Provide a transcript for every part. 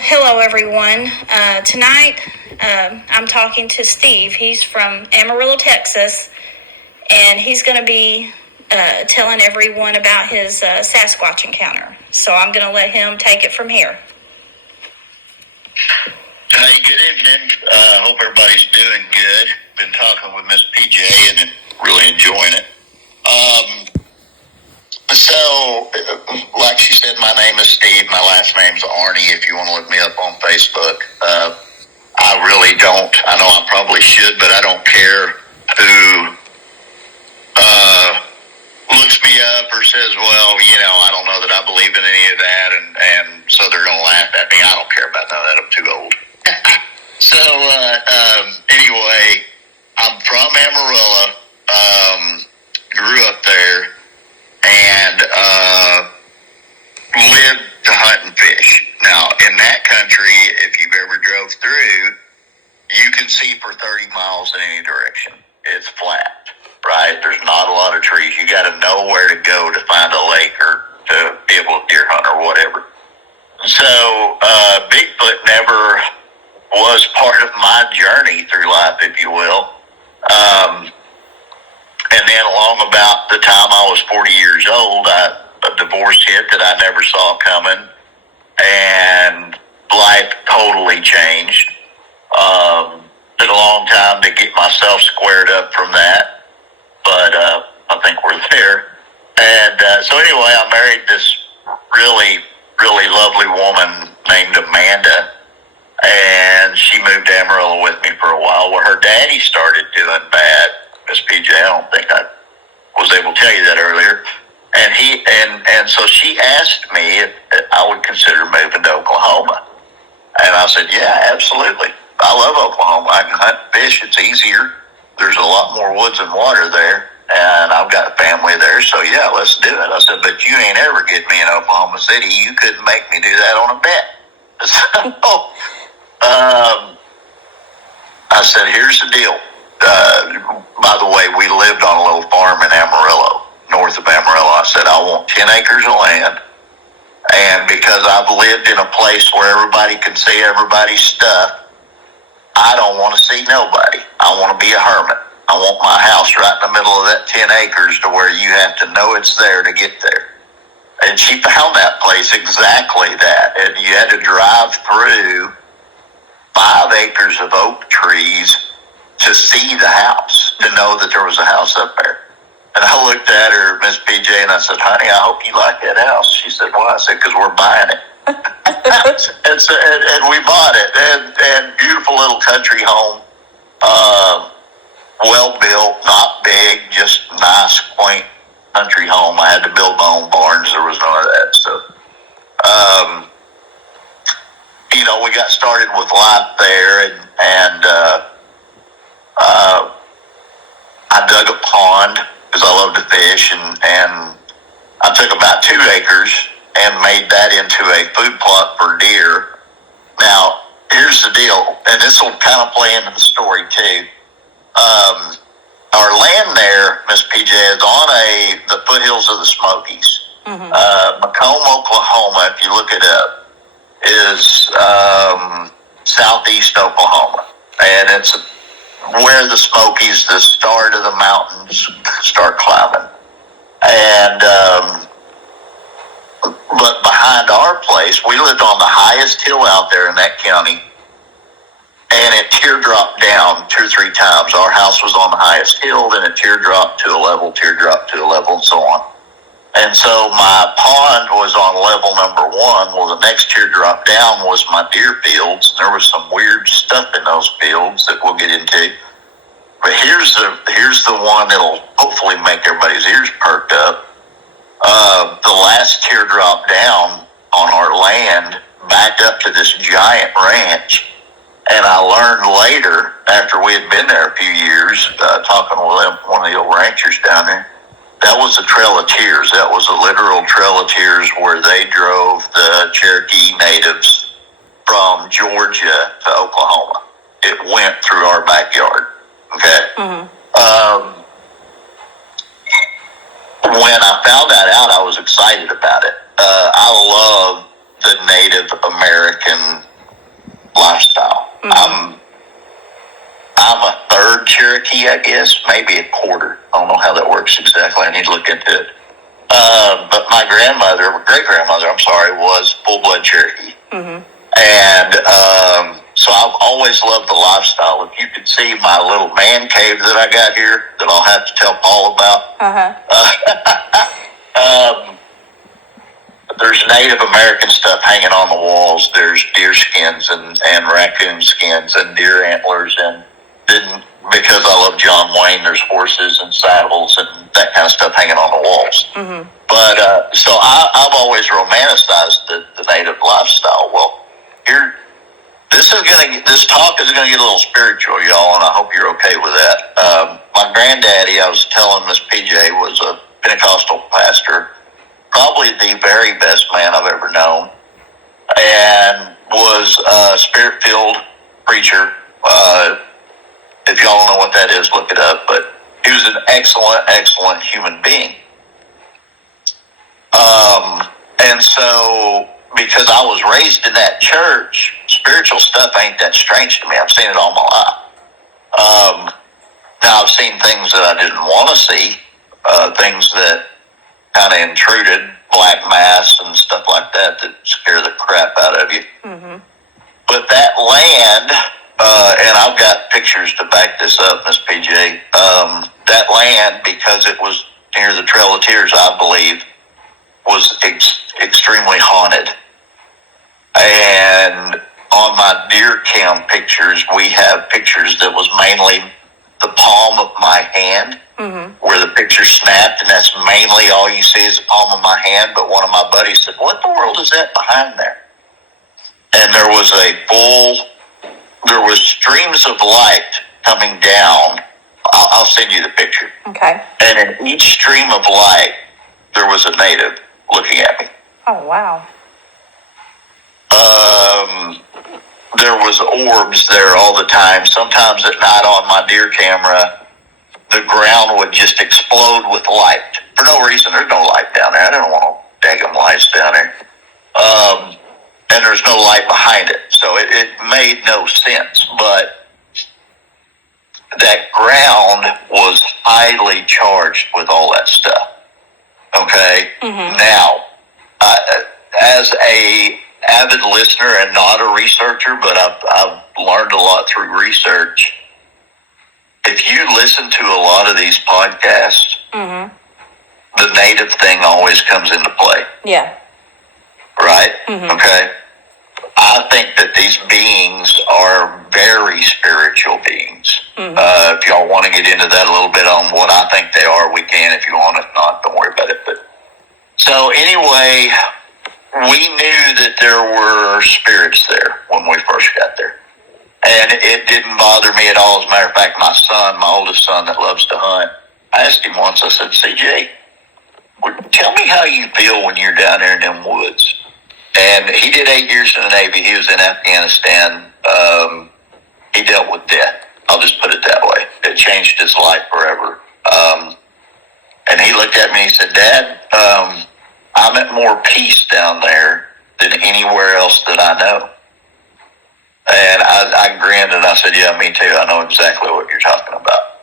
Hello, everyone. Tonight, I'm talking to Steve. He's from Amarillo, Texas, and he's going to be telling everyone about his Sasquatch encounter. So I'm going to let him take it from here. Hey, good evening. Hope everybody's doing good. Been talking with Miss PJ and really enjoying it. So, like she said, my name is Steve. My last name's Arnie. If you want to look me up on Facebook, I really don't. I know I probably should, but I don't care who looks me up or says, well, I don't know that I believe in any of that, and so they're going to laugh at me. I don't care about none of that. I'm too old. So, anyway, I'm from Amarillo, grew up there, and lived to hunt and fish. Now, in that country, if you've ever drove through, you can see for 30 miles in any direction. It's flat, right? There's not a lot of trees. You got to know where to go to find a lake or to be able to deer hunt or whatever. So, Bigfoot never was part of my journey through life, if you will. And then along about the time I was 40 years old, a divorce hit that I never saw coming, and life totally changed. Took a long time to get myself squared up from that, but I think we're there. And so anyway, I married this really, really lovely woman named Amanda, and she moved to Amarillo with me for a while. Well, her daddy started doing bad. Miss PJ, I don't think I was able to tell you that earlier. And so she asked me if I would consider moving to Oklahoma. And I said, yeah, absolutely. I love Oklahoma. I can hunt and fish. It's easier. There's a lot more woods and water there. And I've got a family there. So, yeah, let's do it. I said, but you ain't ever get me in Oklahoma City. You couldn't make me do that on a bet. So, I said, here's the deal. By the way, we lived on a little farm in Amarillo, north of Amarillo. I said, I want 10 acres of land. And because I've lived in a place where everybody can see everybody's stuff, I don't want to see nobody. I want to be a hermit. I want my house right in the middle of that 10 acres to where you have to know it's there to get there. And she found that place exactly that. And you had to drive through 5 acres of oak trees to see the house, to know that there was a house up there. And I looked at her, Miss PJ, and I said, honey, I hope you like that house. She said, why? I said, because we're buying it. and we bought it. And beautiful little country home, well built, not big, just nice, quaint country home. I had to build my own barns. There was none of that. So, we got started with life there, and I dug a pond because I love to fish, and I took about 2 acres and made that into a food plot for deer. Now, here's the deal, and this will kind of play into the story too. Our land there, Miss PJ, is on the foothills of the Smokies. Mm-hmm. Macomb, Oklahoma, if you look it up, is southeast Oklahoma, and it's where the Smokies, the start of the mountains, start climbing. And but behind our place, we lived on the highest hill out there in that county, and it teardropped down 2 or 3 times. Our house was on the highest hill, then it teardropped to a level, and so on. And so my pond was on level number 1. Well, the next teardrop down was my deer fields. There was some weird stuff in those fields that we'll get into. But here's the one that'll hopefully make everybody's ears perked up. The last teardrop down on our land backed up to this giant ranch. And I learned later, after we had been there a few years, talking with one of the old ranchers down there, that was a Trail of Tears. That was a literal Trail of Tears where they drove the Cherokee natives from Georgia to Oklahoma. It went through our backyard. Okay? Mm-hmm. When I found that out, I was excited about it. I love the Native American Cherokee, I guess, maybe a quarter. I don't know how that works exactly. I need to look into it. But my great-grandmother, I'm sorry, was full-blood Cherokee. Mm-hmm. And so I've always loved the lifestyle. If you could see my little man cave that I got here that I'll have to tell Paul about. There's Native American stuff hanging on the walls. There's deer skins and raccoon skins and deer antlers. And then, because I love John Wayne, there's horses and saddles and that kind of stuff hanging on the walls. Mm-hmm. But so I've always romanticized the Native lifestyle. Well, this talk is gonna get a little spiritual, y'all, and I hope you're okay with that. My granddaddy, I was telling Miss PJ, was a Pentecostal pastor, probably the very best man I've ever known, and was a spirit-filled preacher. If y'all don't know what that is, look it up. But he was an excellent human being. And so, because I was raised in that church, spiritual stuff ain't that strange to me. I've seen it all my life. Now, I've seen things that I didn't want to see, things that kind of intruded, black mass and stuff like that scare the crap out of you. Mm-hmm. But that land, and I've got pictures to back this up, Miss PJ, that land, because it was near the Trail of Tears, I believe, was extremely haunted. And on my deer cam pictures, we have pictures that was mainly the palm of my hand, mm-hmm. where the picture snapped, and that's mainly all you see is the palm of my hand. But one of my buddies said, "What in the world is that behind there?" And there was streams of light coming down. I'll send you the picture. Okay. And in each stream of light, there was a native looking at me. Oh, wow. There was orbs there all the time. Sometimes at night on my deer camera, the ground would just explode with light. For no reason. There's no light down there. I don't want no daggum lights down there. And there's no light behind it. So it made no sense. But that ground was highly charged with all that stuff. Okay? Mm-hmm. Now, as a avid listener and not a researcher, but I've learned a lot through research. If you listen to a lot of these podcasts, mm-hmm. the native thing always comes into play. Yeah. Right? Mm-hmm. Okay. I think that these beings are very spiritual beings. Mm-hmm. If y'all want to get into that a little bit on what I think they are, we can. If you want. If not, don't worry about it. But so anyway, we knew that there were spirits there when we first got there. And it didn't bother me at all. As a matter of fact, my oldest son that loves to hunt, I asked him once, I said, "CJ, tell me how you feel when you're down there in them woods." And he did 8 years in the Navy. He was in Afghanistan. He dealt with death. I'll just put it that way. It changed his life forever. And he looked at me and he said, "Dad, I'm at more peace down there than anywhere else that I know." And I grinned and I said, "Yeah, me too. I know exactly what you're talking about."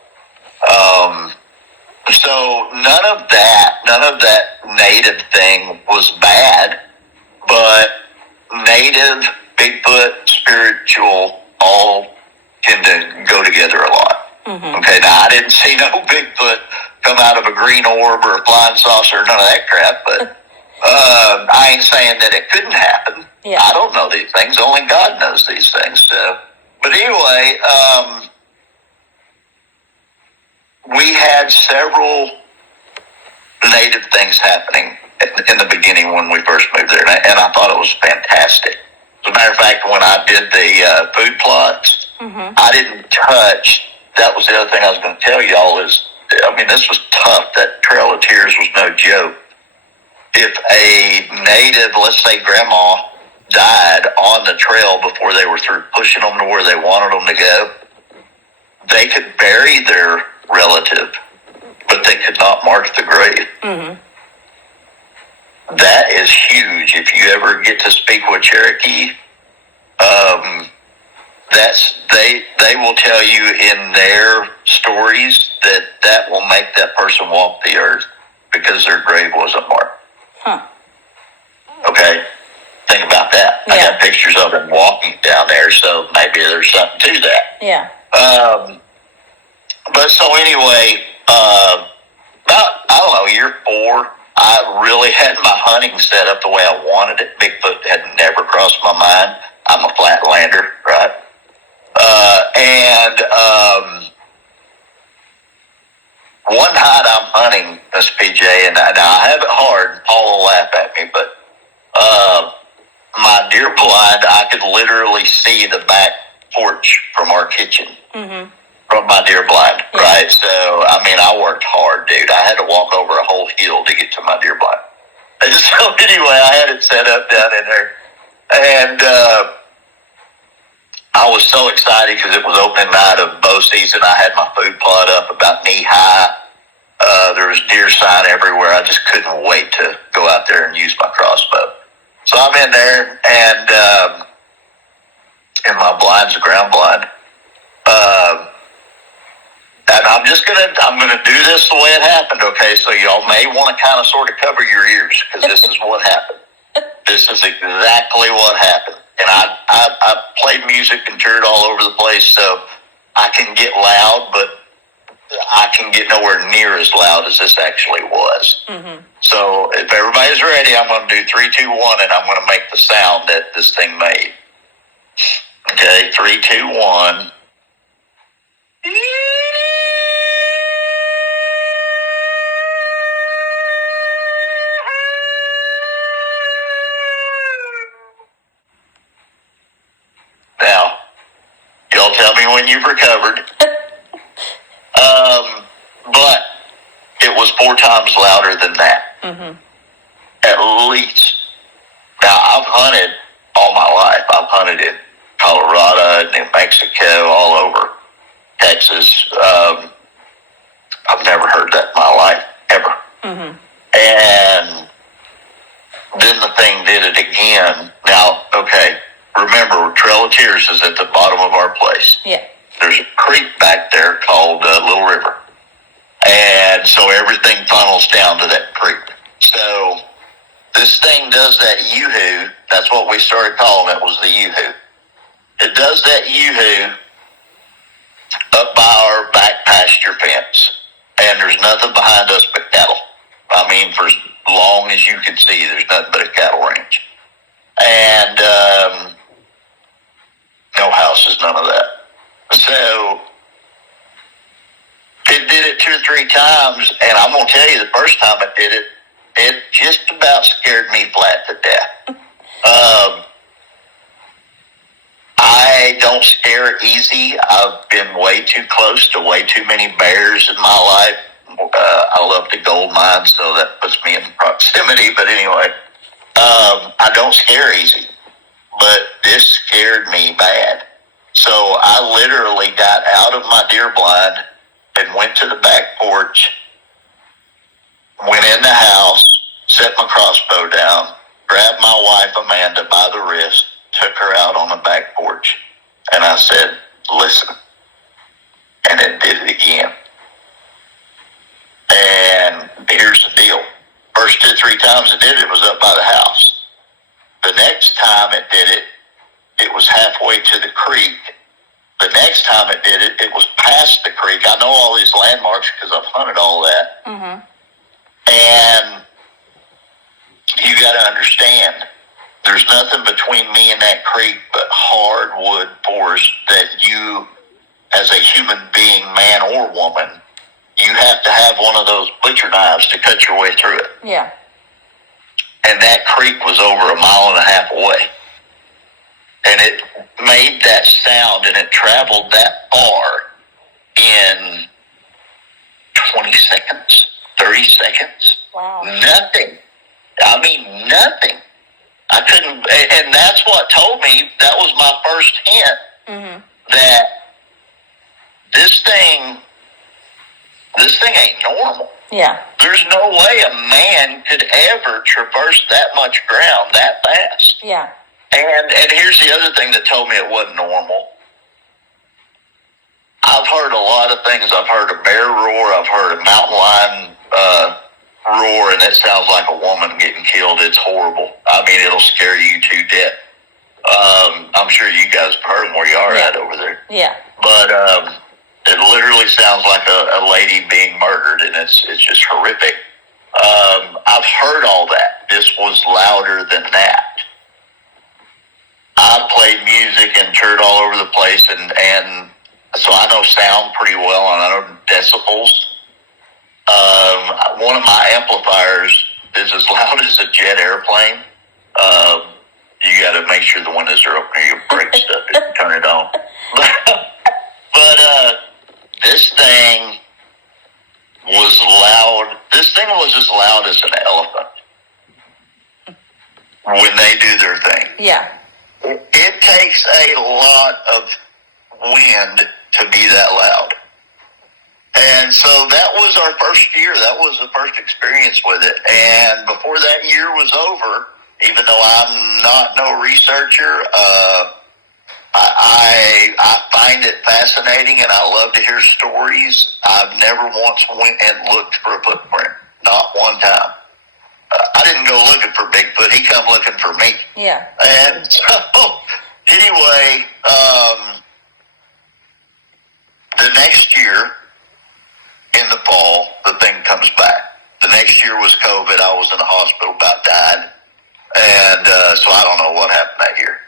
So none of that native thing was bad, but native, Bigfoot, spiritual, all tend to go together a lot. Mm-hmm. Okay, now I didn't see no Bigfoot come out of a green orb or a flying saucer, none of that crap, but I ain't saying that it couldn't happen. Yeah. I don't know these things. Only God knows these things. But anyway, we had several native things happening in the beginning when we first moved there, and I thought it was fantastic. As a matter of fact, when I did the food plots, mm-hmm. I didn't touch. That was the other thing I was going to tell y'all is, I mean, this was tough. That Trail of Tears was no joke. If a native, let's say grandma, died on the trail before they were through pushing them to where they wanted them to go, they could bury their relative, but they could not mark the grave. Mm-hmm. That is huge. If you ever get to speak with Cherokee, they will tell you in their stories that will make that person walk the earth because their grave wasn't marked. Huh. Okay? Think about that. Yeah. I got pictures of them walking down there, so maybe there's something to that. Yeah. But so anyway, about, I don't know, year 4, I really had my hunting set up the way I wanted it. Bigfoot had never crossed my mind. I'm a flatlander, right? One night I'm hunting this PJ, and now I have it hard. Paul will laugh at me, but my deer blind, I could literally see the back porch from our kitchen. Mm-hmm. From my deer blind, yeah. Right? So, I mean, I worked hard, dude. I had to walk over a whole hill to get to my deer blind. So, anyway, I had it set up down in there. And I was so excited because it was opening night of bow season. I had my food plot up about knee high. There was deer sign everywhere. I just couldn't wait to go out there and use my crossbow. So I'm in there, and my blind's a ground blind. And I'm gonna do this the way it happened, okay? So y'all may want to kind of sort of cover your ears because this is what happened. This is exactly what happened. And I played music and toured all over the place, so I can get loud, but I can get nowhere near as loud as this actually was. Mm-hmm. So if everybody's ready, I'm going to do 3, 2, 1, and I'm going to make the sound that this thing made. Okay, 3, 2, 1. Now, y'all tell me when you've recovered. But it was 4 times louder than that. Mm-hmm. At least. Now, I've hunted all my life. I've hunted in Colorado, New Mexico, all over Texas. I've never heard that in my life, ever. Mm-hmm. And then the thing did it again. Now, okay, remember, Trail of Tears is at the bottom of our place. Yeah. There's a creek back there called Little River. And so everything funnels down to that creek. So this thing does that yoo-hoo. That's what we started calling it, was the yoo-hoo. It does that yoo-hoo up by our back pasture fence. And there's nothing behind us but cattle. I mean, for as long as you can see, there's nothing but a cattle ranch. And no houses, none of that. So it did it 2 or 3 times, and I'm going to tell you, the first time it did it, it just about scared me flat to death. I don't scare easy. I've been way too close to way too many bears in my life. I love the gold mine, so that puts me in proximity. But anyway, I don't scare easy. But this scared me bad. So I literally got out of my deer blind and went to the back porch, went in the house, set my crossbow down, grabbed my wife Amanda by the wrist, took her out on the back porch, and I said, listen. And it did it again. And here's the deal. First 2 or 3 times it did it was up by the house. The next time it did it, it was halfway to the creek. The next time it did it, it was past the creek. I know all these landmarks because I've hunted all that. Mm-hmm. And you got to understand, there's nothing between me and that creek but hardwood forest that you, as a human being, man or woman, you have to have one of those butcher knives to cut your way through it. Yeah. And that creek was over 1.5 miles away. And it made that sound, and it traveled that far in 20 seconds, 30 seconds. Wow. Nothing. I mean, nothing. I couldn't, and that's what told me, that was my first hint, mm-hmm. that this thing ain't normal. Yeah. There's no way a man could ever traverse that much ground that fast. Yeah. And here's the other thing that told me it wasn't normal. I've heard a lot of things. I've heard a bear roar. I've heard a mountain lion roar, and it sounds like a woman getting killed. It's horrible. I mean, it'll scare you to death. I'm sure you guys have heard them where you are at over there. Yeah. But it literally sounds like a lady being murdered, and it's just horrific. I've heard all that. This was louder than that. I've played music and toured all over the place, and so I know sound pretty well, and I know decibels. One of my amplifiers is as loud as a jet airplane. You got to make sure the windows are open or you break stuff if you turn it on. But this thing was loud. This thing was as loud as an elephant when they do their thing. Yeah. It takes a lot of wind to be that loud. And so that was our first year. That was the first experience with it. And before that year was over, even though I'm not no researcher, I find it fascinating, and I love to hear stories. I've never once went and looked for a footprint. Not one time. I didn't go looking for Bigfoot. He come looking for me. Yeah. And so, anyway, the next year, in the fall, the thing comes back. The next year was COVID. I was in the hospital, about died. And so I don't know what happened that year.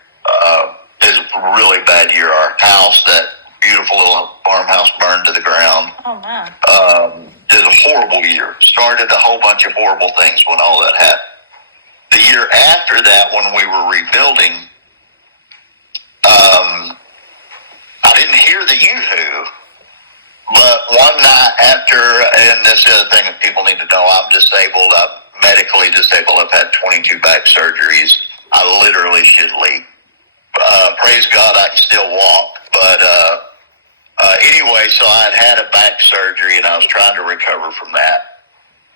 It was a really bad year. Our house, that beautiful little farmhouse, burned to the ground. Oh, my. It was a horrible year. Started a whole bunch of horrible things when all that happened. The year after that, when we were rebuilding, I didn't hear the yoo-hoo. But one night after, and this is the other thing that people need to know, I'm disabled. I'm medically disabled. I've had 22 back surgeries. I literally should leave. Praise God, I can still walk. But anyway, so I had a back surgery, and I was trying to recover from that.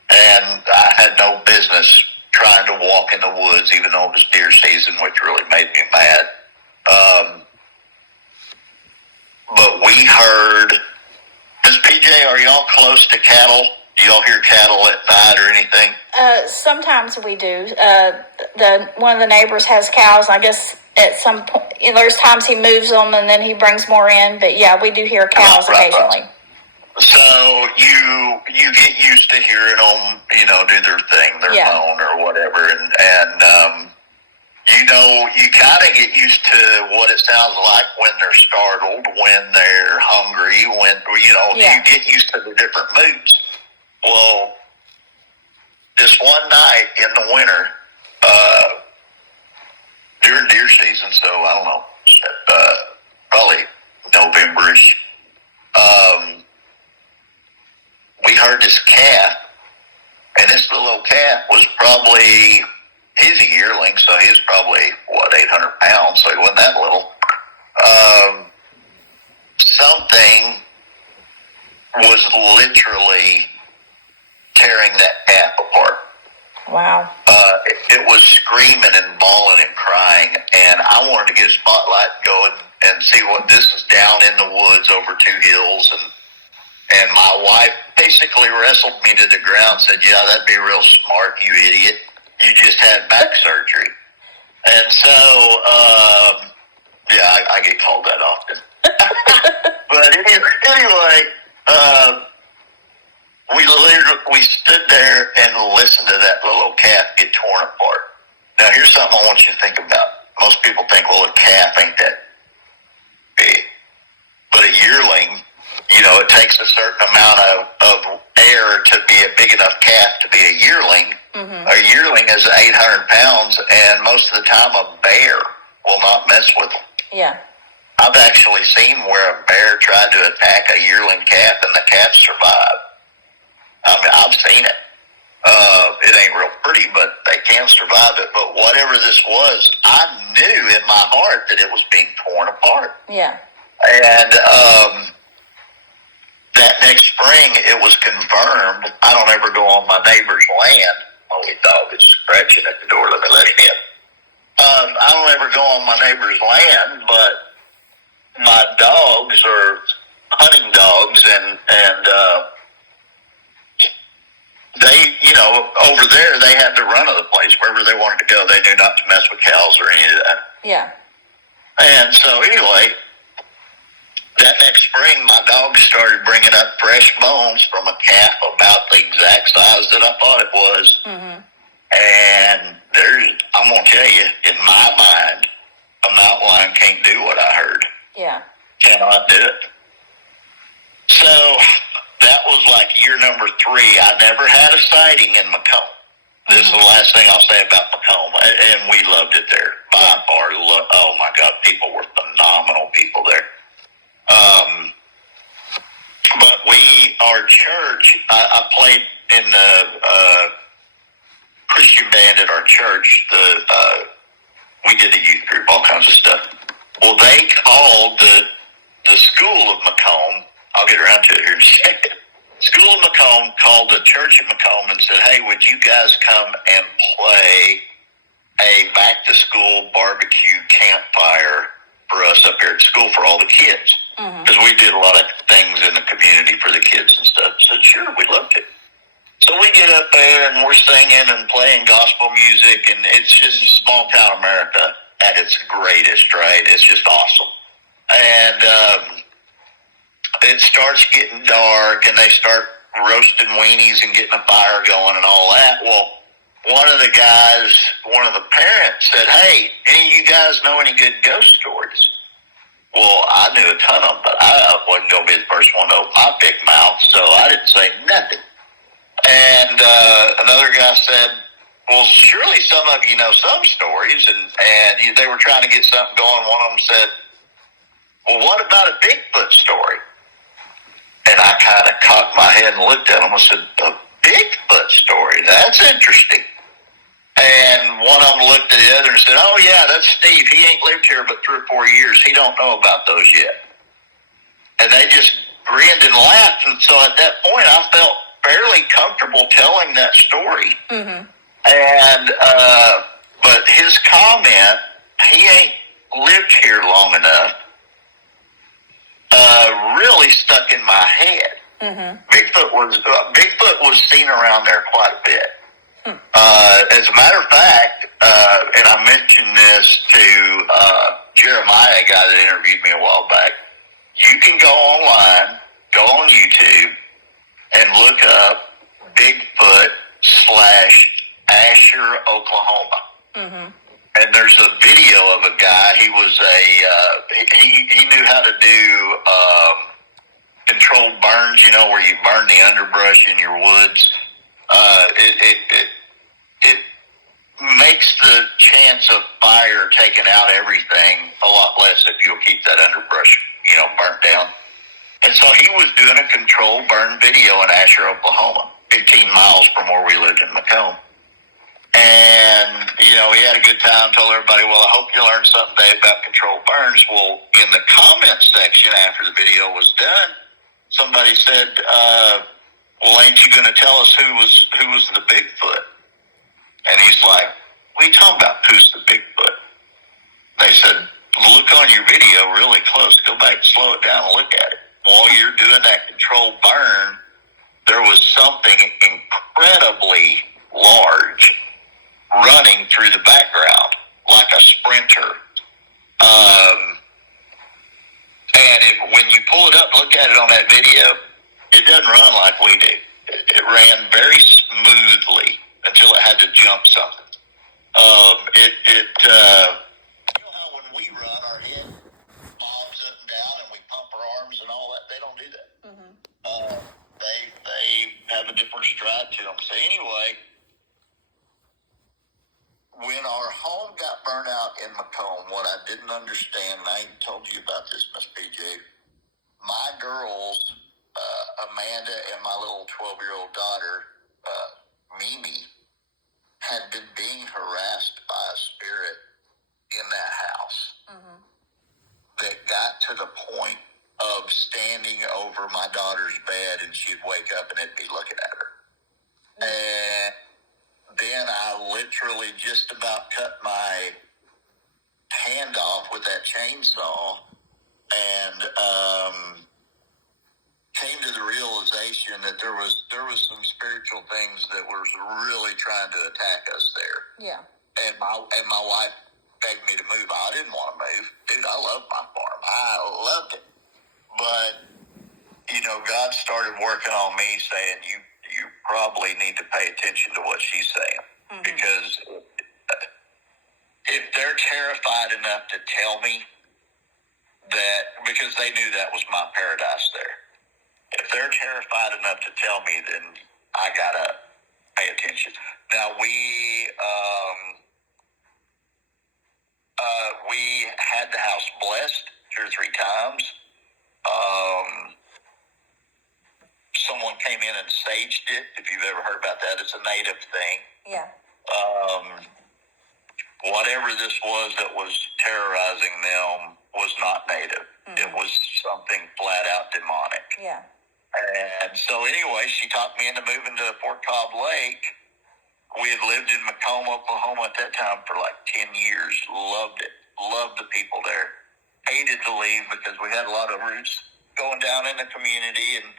And I had no business trying to walk in the woods, even though it was deer season, which really made me mad. But we heard... Ms. PJ, are y'all close to cattle? Do y'all hear cattle at night or anything? Sometimes we do. One of the neighbors has cows. I guess at some point, there's times he moves them and then he brings more in. But yeah, we do hear cows occasionally. So you get used to hearing them, do their thing, their moan or whatever, and you kind of get used to what it sounds like when they're startled, when they're hungry, you get used to the different moods. Well, this one night in the winter, during deer season, so I don't know, probably November-ish, we heard this calf, and this little old calf was probably... He's a yearling, so he was probably, 800 pounds, so he wasn't that little. Something was literally tearing that calf apart. Wow. It was screaming and bawling and crying, and I wanted to get a spotlight and go and see what this is down in the woods over 2 hills, and my wife basically wrestled me to the ground and said, yeah, that'd be real smart, you idiot. You just had back surgery. And so, I get called that often. But anyway, we stood there and listened to that little calf get torn apart. Now, here's something I want you to think about. Most people think, well, a calf ain't that big. But a yearling, it takes a certain amount of air to be a big enough calf to be a yearling. Mm-hmm. A yearling is 800 pounds, and most of the time a bear will not mess with them. Yeah. I've actually seen where a bear tried to attack a yearling calf, and the calf survived. I mean, I've seen it. It ain't real pretty, but they can survive it. But whatever this was, I knew in my heart that it was being torn apart. Yeah. And that next spring, it was confirmed. I don't ever go on my neighbor's land. Only dog is scratching at the door. Let me let him in. I don't ever go on my neighbor's land, but my dogs are hunting dogs, and they, over there they had the run of the place wherever they wanted to go. They knew not to mess with cows or any of that. Yeah. And so anyway, that next spring, my dog started bringing up fresh bones from a calf about the exact size that I thought it was. Mm-hmm. And I'm going to tell you, in my mind, a mountain lion can't do what I heard. Yeah. Cannot do it. So that was like year number 3. I never had a sighting in Macomb. This is the last thing I'll say about Macomb. And we loved it there. By far. Oh my God, people were phenomenal people there. But our church, I played in the Christian band at our church. We did a youth group, all kinds of stuff. Well, they called the school of Macomb. I'll get around to it here in a second. School of Macomb called the church of Macomb and said, "Hey, would you guys come and play a back-to-school barbecue campfire for us up here at school for all the kids?" Because we did a lot of things in the community for the kids and stuff. I said, "Sure, we'd love to." So we get up there and we're singing and playing gospel music, and it's just small town America at its greatest, right? It's just awesome. And it starts getting dark, and they start roasting weenies and getting a fire going and all that. Well, one of the parents said, "Hey, any of you guys know any good ghost stories?" Well, I knew a ton of them, but I wasn't going to be the first one to open my big mouth, so I didn't say nothing. And another guy said, "Well, surely some of you know some stories," and they were trying to get something going. One of them said, "Well, what about a Bigfoot story?" And I kind of cocked my head and looked at him and said, "A Bigfoot story? That's interesting." And one of them looked at the other and said, "Oh, yeah, that's Steve. He ain't lived here but 3 or 4 years. He don't know about those yet." And they just grinned and laughed. And so at that point, I felt fairly comfortable telling that story. Mm-hmm. And, but his comment, he ain't lived here long enough, really stuck in my head. Mm-hmm. Bigfoot was seen around there quite a bit. As a matter of fact, and I mentioned this to Jeremiah, a guy that interviewed me a while back, you can go online, go on YouTube, and look up Bigfoot / Asher, Oklahoma. Mm-hmm. And there's a video of a guy. He was he knew how to do controlled burns, where you burn the underbrush in your woods. It makes the chance of fire taking out everything a lot less if you'll keep that underbrush, burnt down. And so he was doing a controlled burn video in Asher, Oklahoma, 15 miles from where we lived in Macomb. And, he had a good time, told everybody, "Well, I hope you learned something today about controlled burns." Well, in the comment section after the video was done, somebody said, "Well, ain't you going to tell us who was the Bigfoot?" And he's like, "What are you talking about? Who's the Bigfoot?" They said, "Look on your video really close. Go back, slow it down, and look at it. While you're doing that controlled burn, there was something incredibly large running through the background like a sprinter. And when you pull it up and look at it on that video, it doesn't run like we do. It ran very smoothly until it had to jump something. You know how when we run, our head bobs up and down and we pump our arms and all that? They don't do that. Mm-hmm. They have a different stride to them. So anyway, when our home got burnt out in Macomb, what I didn't understand, and I ain't told you about this, Miss PJ, my girls, Amanda and my little 12-year-old daughter, Mimi, had been being harassed by a spirit in that house. Mm-hmm. That got to the point of standing over my daughter's bed, and she'd wake up and it'd be looking at her. Mm-hmm. And then I literally just about cut my hand off with that chainsaw, and came to the realization that there was some spiritual things that was really trying to attack us there. Yeah. And my wife begged me to move. I didn't want to move. Dude, I loved my farm. I loved it. But, you know, God started working on me saying, you probably need to pay attention to what she's saying. Mm-hmm. Because if they're terrified enough to tell me that, because they knew that was my paradise there. If they're terrified enough to tell me, then I gotta pay attention. Now we had the house blessed 2 or 3 times. Someone came in and saged it. If you've ever heard about that, it's a native thing. Yeah. Whatever this was that was terrorizing them was not native. Mm-hmm. It was something flat out demonic. Yeah. And so anyway, she talked me into moving to Fort Cobb Lake. We had lived in Macomb, Oklahoma at that time for like 10 years. Loved it. Loved the people there. Hated to leave because we had a lot of roots going down in the community. And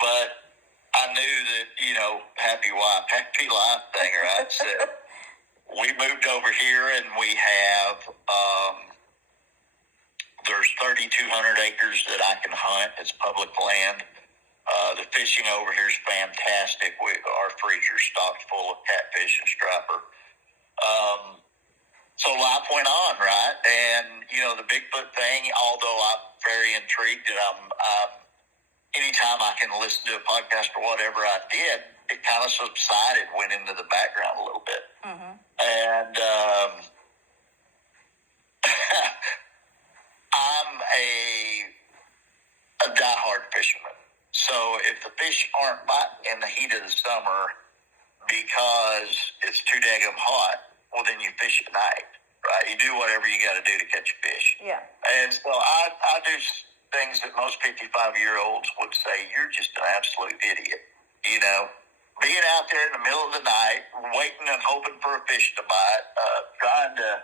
but I knew that, you know, happy wife, happy life thing, right? So we moved over here and we have, there's 3,200 acres that I can hunt. It's public land. The fishing over here is fantastic. Our freezer's stocked full of catfish and striper. So life went on, right? And, you know, the Bigfoot thing, although I'm very intrigued and anytime I can listen to a podcast or whatever I did, it kind of subsided, went into the background a little bit. Mm-hmm. And I'm a diehard fisherman. So if the fish aren't biting in the heat of the summer because it's too daggum hot, well, then you fish at night, right? You do whatever you got to do to catch fish. Yeah. And so I do things that most 55-year-olds would say, you're just an absolute idiot. You know, being out there in the middle of the night, waiting and hoping for a fish to bite, trying to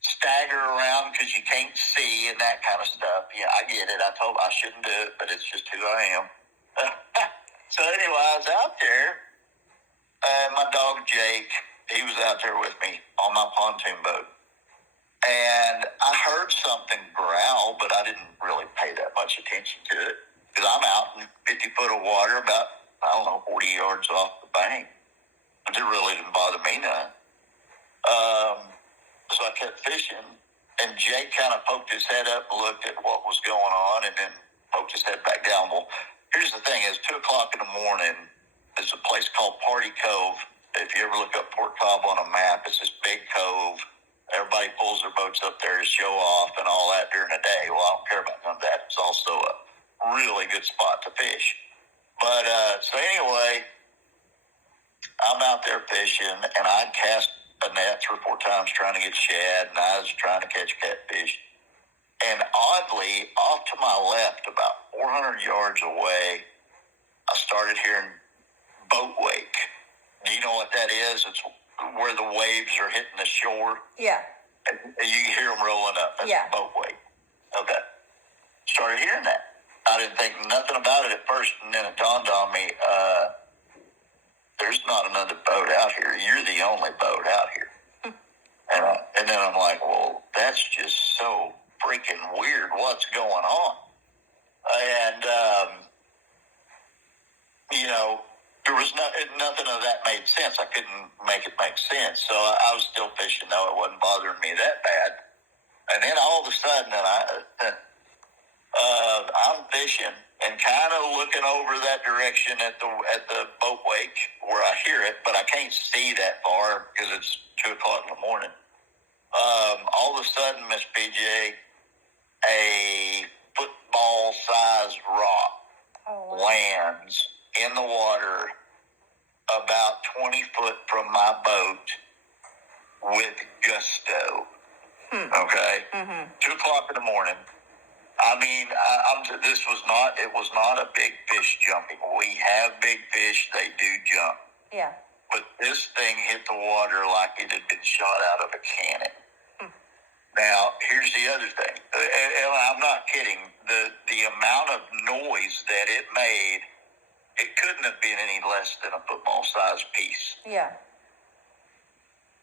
stagger around because you can't see and that kind of stuff. Yeah, I get it. I shouldn't do it, but it's just who I am. So anyway, I was out there. My dog Jake, he was out there with me on my pontoon boat. And I heard something growl, but I didn't really pay that much attention to it. Because I'm out in 50 foot of water about, 40 yards off the bank. But it really didn't bother me none. So I kept fishing. And Jake kind of poked his head up and looked at what was going on and then poked his head back down. Well, here's the thing. It's 2 o'clock in the morning. There's a place called Party Cove. If you ever look up Fort Cobb on a map, it's this big cove. Everybody pulls their boats up there to show off and all that during the day. Well, I don't care about none of that. It's also a really good spot to fish. But, so anyway, I'm out there fishing, and I cast a net 3 or 4 times trying to get shad, and I was trying to catch catfish. And oddly, off to my left, about 400 yards away, I started hearing boat wake. Do you know what that is? It's where the waves are hitting the shore. Yeah. And you can hear them rolling up. That's yeah. boat wake. Okay. Started hearing that. I didn't think nothing about it at first, and then it dawned on me, there's not another boat out here. You're the only boat out here. And then I'm like, well, that's just so freaking weird. What's going on? And, you know, there was nothing of that made sense. I couldn't make it make sense. So I was still fishing, though. It wasn't bothering me that bad. And then all of a sudden, I'm fishing and kind of looking over that direction at the boat wake where I hear it, but I can't see that far because it's 2 o'clock in the morning. All of a sudden, Miss PJ, a football-sized rock lands in the water about 20 foot from my boat with gusto. Okay? Mm-hmm. 2 o'clock in the morning. I mean, it was not a big fish jumping. We have big fish, they do jump. Yeah. But this thing hit the water like it had been shot out of a cannon. Now, here's the other thing, and I'm not kidding. The amount of noise that it made, it couldn't have been any less than a football-sized piece. Yeah.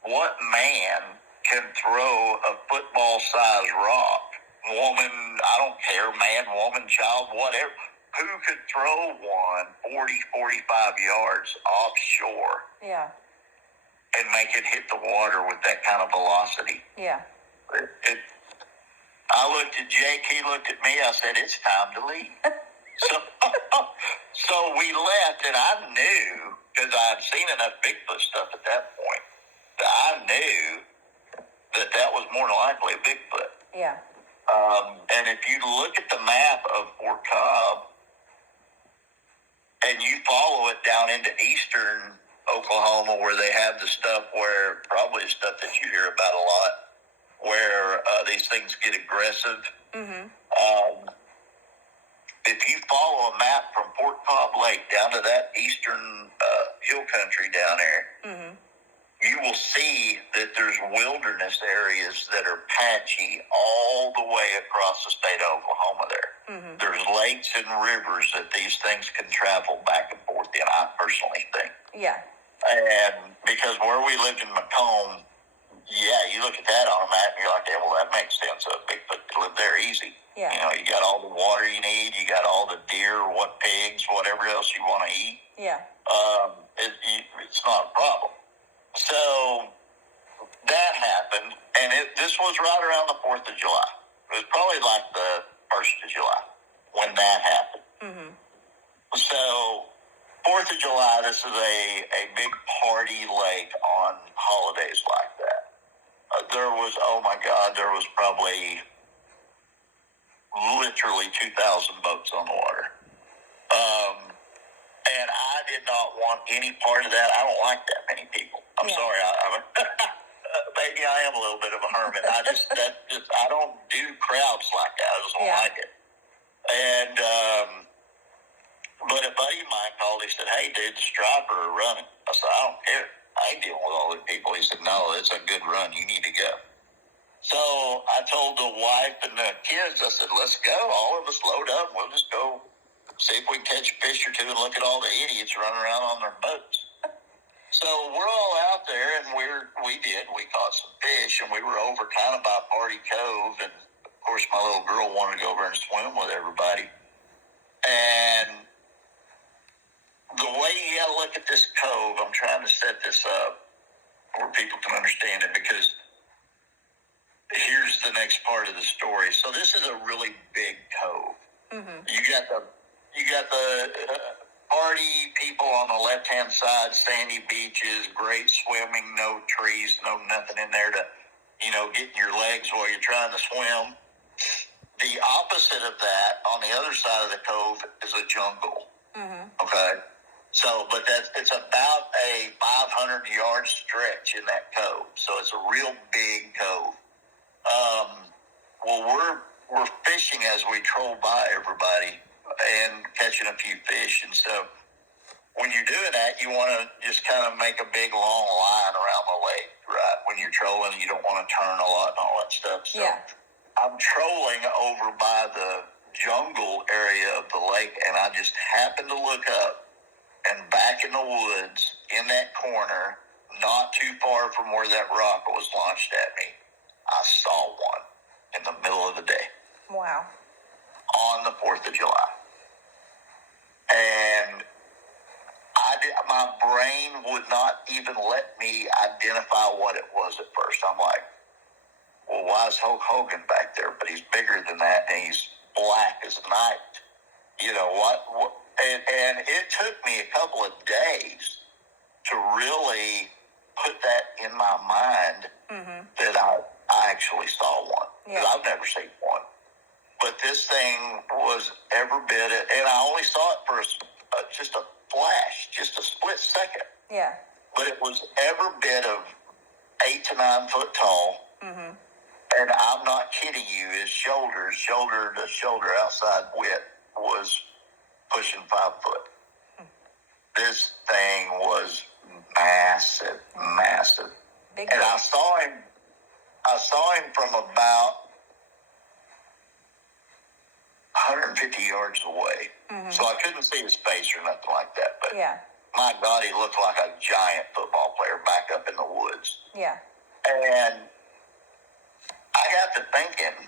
What man can throw a football-sized rock? Woman, I don't care, man, woman, child, whatever. Who could throw one 40, 45 yards offshore? Yeah. And make it hit the water with that kind of velocity? Yeah. I looked at Jake, he looked at me, I said, it's time to leave. So we left, and I knew, because I had seen enough Bigfoot stuff at that point, that I knew that was more than likely a Bigfoot. Yeah. And if you look at the map of Fort Cobb, and you follow it down into eastern Oklahoma, where they have the stuff where, probably the stuff that you hear about a lot, where these things get aggressive. Mm-hmm. If you follow a map from Fort Cobb Lake down to that eastern hill country down there, Mm-hmm. you will see that there's wilderness areas that are patchy all the way across the state of Oklahoma there. Mm-hmm. There's lakes and rivers that these things can travel back and forth in, I personally think. Yeah. And because where we lived in Macomb, yeah, you look at that on a map and you're like, yeah, well, that makes sense. A Bigfoot could live there easy. Yeah. You know, you got all the water you need, you got all the deer, what pigs, whatever else you want to eat. Yeah. It's not a problem. So that happened, and this was right around the 4th of July. It was probably like the 1st of July when that happened. Mm-hmm. So 4th of July, this is a big party lake on holidays like that. There was, oh my God, there was probably literally 2,000 boats on the water. And I did not want any part of that. I don't like that many people. I'm sorry. Maybe I am a little bit of a hermit. I don't do crowds like that. I just don't like it. And, but a buddy of mine called. He said, hey, dude, the striper are running. I said, I don't care. I ain't dealing with all these people. He said, no, it's a good run. You need to go. So I told the wife and the kids, I said, let's go. All of us load up. We'll just go see if we can catch a fish or two and look at all the idiots running around on their boats. So we're all out there, and we caught some fish, and we were over kind of by Party Cove, and of course my little girl wanted to go over and swim with everybody. And the way you got to look at this cove, I'm trying to set this up where people can understand it, because here's the next part of the story. So this is a really big cove. Mm-hmm. You got the party people on the left-hand side, sandy beaches, great swimming, no trees, no nothing in there to, get in your legs while you're trying to swim. The opposite of that, on the other side of the cove, is a jungle. Mm-hmm. Okay? So, but it's about a 500-yard stretch in that cove. So it's a real big cove. Well, we're fishing as we troll by everybody and catching a few fish. And so when you're doing that, you want to just kind of make a big long line around the lake, right? When you're trolling, you don't want to turn a lot and all that stuff. So I'm trolling over by the jungle area of the lake, and I just happened to look up, and back in the woods, in that corner, not too far from where that rock was launched at me, I saw one in the middle of the day. Wow. On the 4th of July. And my brain would not even let me identify what it was at first. I'm like, well, why is Hulk Hogan back there? But he's bigger than that, and he's black as night. You know what? And it took me a couple of days to really put that in my mind, mm-hmm. that I actually saw one. Because I've never seen one. But this thing was every bit, and I only saw it for just a flash, just a split second. Yeah. But it was every bit of 8 to 9 foot tall. Mm-hmm. And I'm not kidding you, his shoulder to shoulder outside width was pushing 5 foot. Hmm. This thing was massive. Big and I saw him I saw him from about 150 yards away. Mm-hmm. So I couldn't see his face or nothing like that. But my God, he looked like a giant football player back up in the woods. Yeah. And I got to thinking,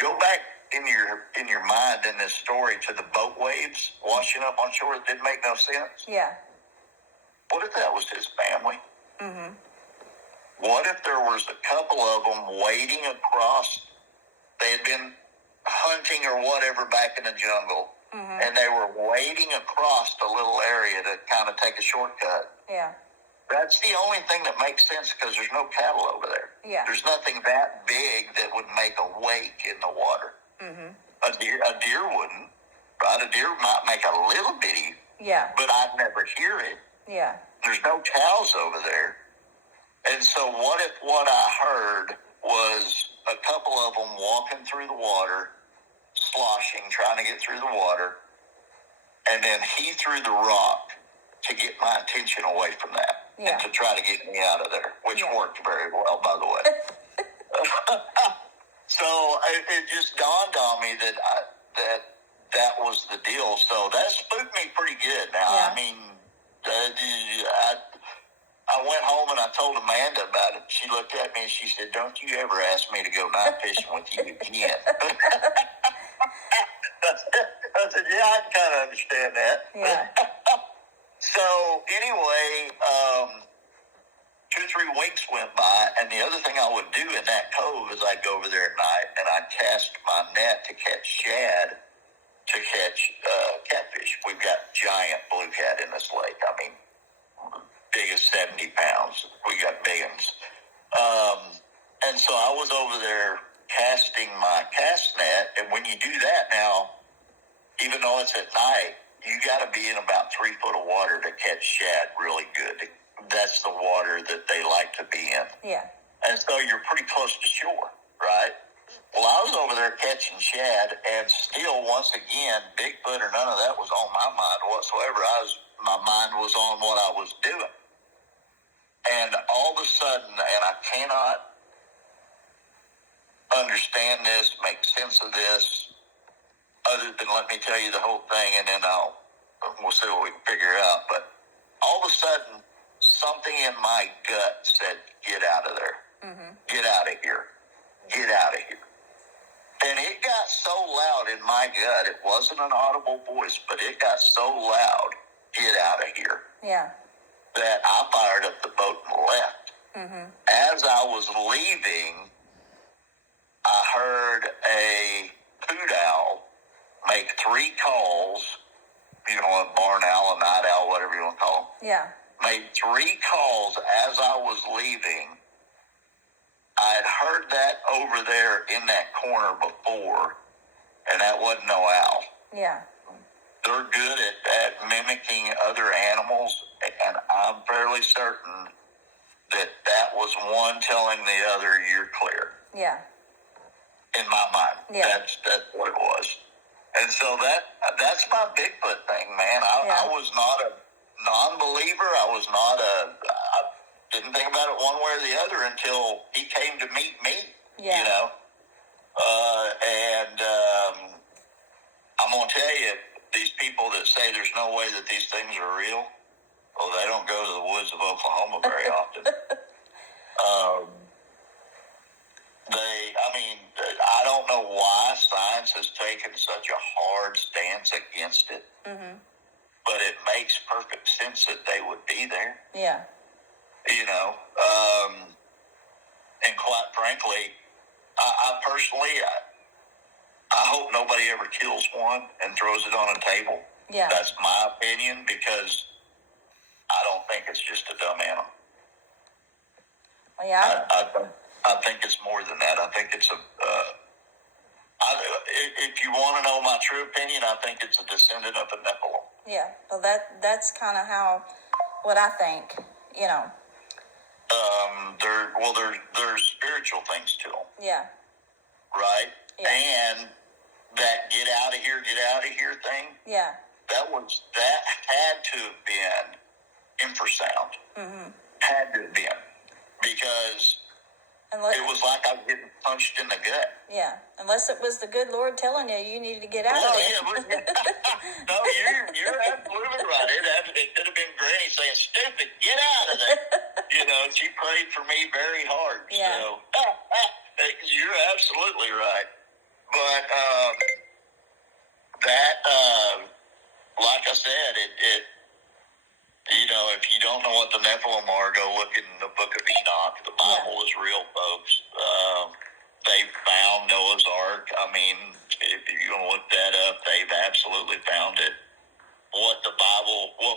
go back in your mind in this story to the boat waves washing up on shore. It didn't make no sense. Yeah. What if that was his family? Mm-hmm. What if there was a couple of them wading across? They had been hunting or whatever back in the jungle, and they were wading across the little area to kind of take a shortcut. Yeah. That's the only thing that makes sense because there's no cattle over there. Yeah. There's nothing that big that would make a wake in the water. Mm-hmm. A deer wouldn't, right? A deer might make a little bitty, but I'd never hear it. Yeah. There's no cows over there. And so what if what I heard was a couple of them walking through the water, sloshing, trying to get through the water, and then he threw the rock to get my attention away from that and to try to get me out of there, which worked very well, by the way. So it just dawned on me that was the deal. So that spooked me pretty good. Now, I mean, I went home and I told Amanda about it. She looked at me and she said, "Don't you ever ask me to go night fishing with you again." I said, "Yeah, I can kind of understand that." Yeah. So anyway, 2 or 3 weeks went by, and the other thing I would do in that cove is I'd go over there at night and I'd cast my net to catch shad, to catch catfish. We've got giant blue cat in this lake. I mean, big as 70 pounds. We got millions. And so I was over there casting my cast net, and when you do that now, even though it's at night, you got to be in about 3 foot of water to catch shad really good. That's the water that they like to be in. Yeah. And so you're pretty close to shore, right? Well, I was over there catching shad, and still, once again, Bigfoot or none of that was on my mind whatsoever. My mind was on what I was doing. And all of a sudden, and I cannot understand this, make sense of this, other than let me tell you the whole thing, and then we'll see what we can figure out. But all of a sudden, something in my gut said, "Get out of there. Mm-hmm. Get out of here. Get out of here." And it got so loud in my gut, it wasn't an audible voice, but it got so loud, "Get out of here." Yeah. That I fired up the boat and left. Mm-hmm. As I was leaving, I heard a hoot owl make 3 calls, a barn owl, a night owl, whatever you want to call them. Yeah. Made 3 calls as I was leaving. I had heard that over there in that corner before, and that wasn't no owl. Yeah. They're good at mimicking other animals, and I'm fairly certain that was one telling the other, "You're clear." Yeah. In my mind, yeah. That's what it was. And so that's my Bigfoot thing, man. I was not a non-believer. I didn't think about it one way or the other until he came to meet me. Yeah. And I'm gonna tell you, these people that say there's no way that these things are real, well, they don't go to the woods of Oklahoma very often. I don't know why science has taken such a hard stance against it, but it makes perfect sense that they would be there. Yeah. And quite frankly, I personally, I hope nobody ever kills one and throws it on a table. Yeah. That's my opinion, because I don't think it's just a dumb animal. Yeah. I think it's more than that. I think it's if you want to know my true opinion, I think it's a descendant of a Nephilim. Yeah. Well, that's kind of what I think. There's spiritual things to them. Yeah. Right. Yeah. And that get out of here thing. Yeah. That had to have been infrasound. Mm-hmm. Had to have been, because Unless, it was like I was getting punched in the gut. yeah, unless it was the good Lord telling you needed to get out of there. No, you're absolutely right. It could have been Granny saying, "Stupid, get out of there." She prayed for me very hard. Yeah. So you're absolutely right. But like I said, it if you don't know what the Nephilim are, go look in the Book of Enoch. The Bible is real, folks. They found Noah's Ark. I mean, if you're going to look that up, they've absolutely found it. What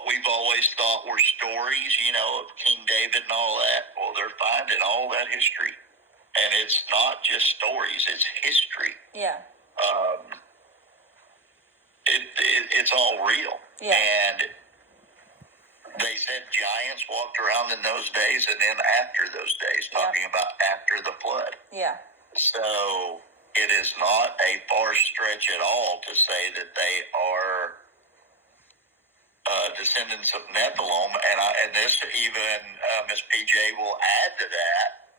we've always thought were stories, of King David and all that, well, they're finding all that history. And it's not just stories, it's history. Yeah. It's all real. Yeah. And they said giants walked around in those days and then after those days, talking about after the flood. Yeah. So it is not a far stretch at all to say that they are descendants of Nephilim. And this even, Miss PJ will add to that.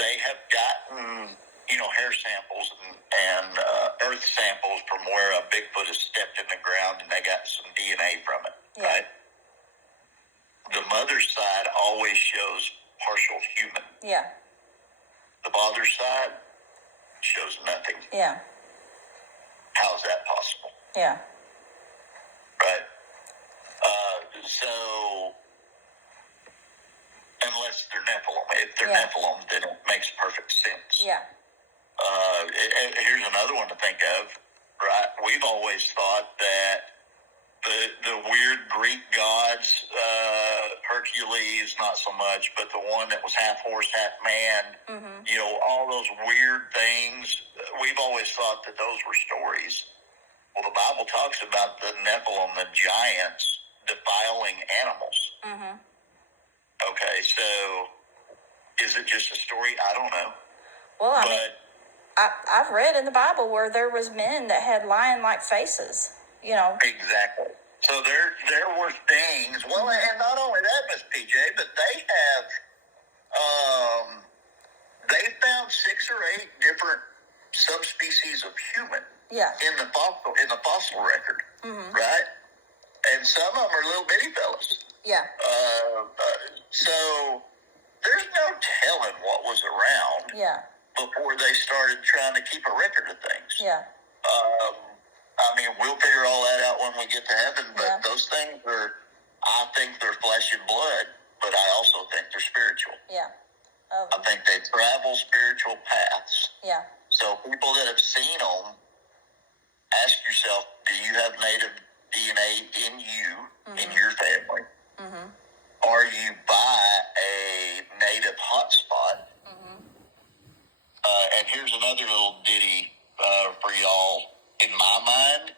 They have gotten, hair samples and earth samples from where a Bigfoot has stepped in the ground, and they got some DNA from it, right? The mother's side always shows partial human. Yeah. The father's side shows nothing. Yeah. How is that possible? Yeah. Right? So, unless they're Nephilim. If they're Nephilim, then it makes perfect sense. Yeah. Here's another one to think of, right? We've always thought that the weird Greek gods, Hercules, not so much, but the one that was half horse, half man, all those weird things, we've always thought that those were stories. Well, the Bible talks about the Nephilim, the giants, defiling animals. Mm-hmm. Okay, so is it just a story? I don't know. Well, I've read in the Bible where there was men that had lion-like faces, Exactly. So there were things. Well, and not only that, Miss PJ, but they found 6 or 8 different subspecies of human. Yeah. In the fossil record, right? And some of them are little bitty fellas. Yeah. So there's no telling what was around. Yeah. Before they started trying to keep a record of things. Yeah. We'll figure all that out when we get to heaven, but those things I think they're flesh and blood, but I also think they're spiritual. Yeah. I think they travel spiritual paths. Yeah. So people that have seen them, ask yourself, do you have native DNA in you, in your family? Mm-hmm. Are you by a native hotspot? Mm-hmm. And here's another little ditty for y'all. In my mind,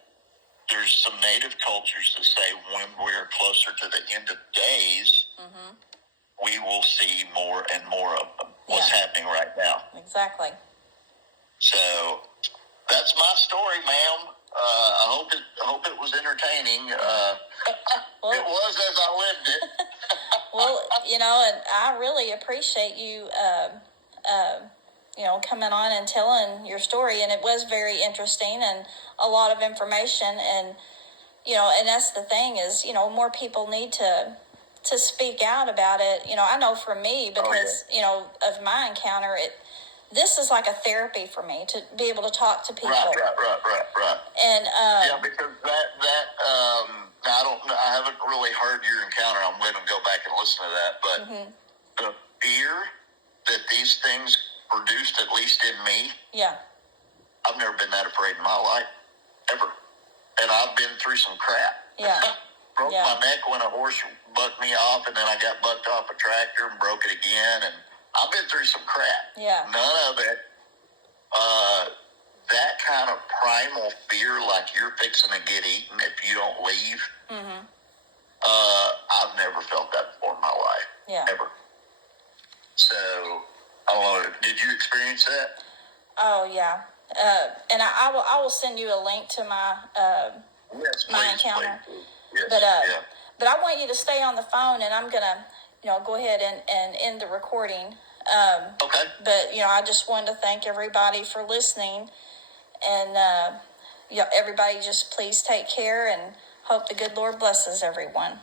there's some native cultures that say when we're closer to the end of days, we will see more and more of them. What's happening right now. Exactly. So that's my story, ma'am. I hope it was entertaining. Well, it was as I lived it. Well, and I really appreciate you, coming on and telling your story. And it was very interesting and a lot of information. And, and that's the thing is, more people need to speak out about it. I know for me, because, of my encounter, this is like a therapy for me to be able to talk to people. Right. And, because I haven't really heard your encounter. I'm going to go back and listen to that. But the fear that these things produced, at least in me, I've never been that afraid in my life, ever. And I've been through some crap. Broke my neck when a horse bucked me off, and then I got bucked off a tractor and broke it again. And I've been through some crap. None of it, that kind of primal fear, like you're fixing to get eaten if you don't leave. I've never felt that before in my life. Ever. So, I don't know, did you experience that? Oh, yeah. And I will send you a link to my my encounter. Please. Yes, but I want you to stay on the phone, and I'm gonna go ahead and end the recording. Okay. But, I just wanted to thank everybody for listening. And, everybody just please take care and hope the good Lord blesses everyone.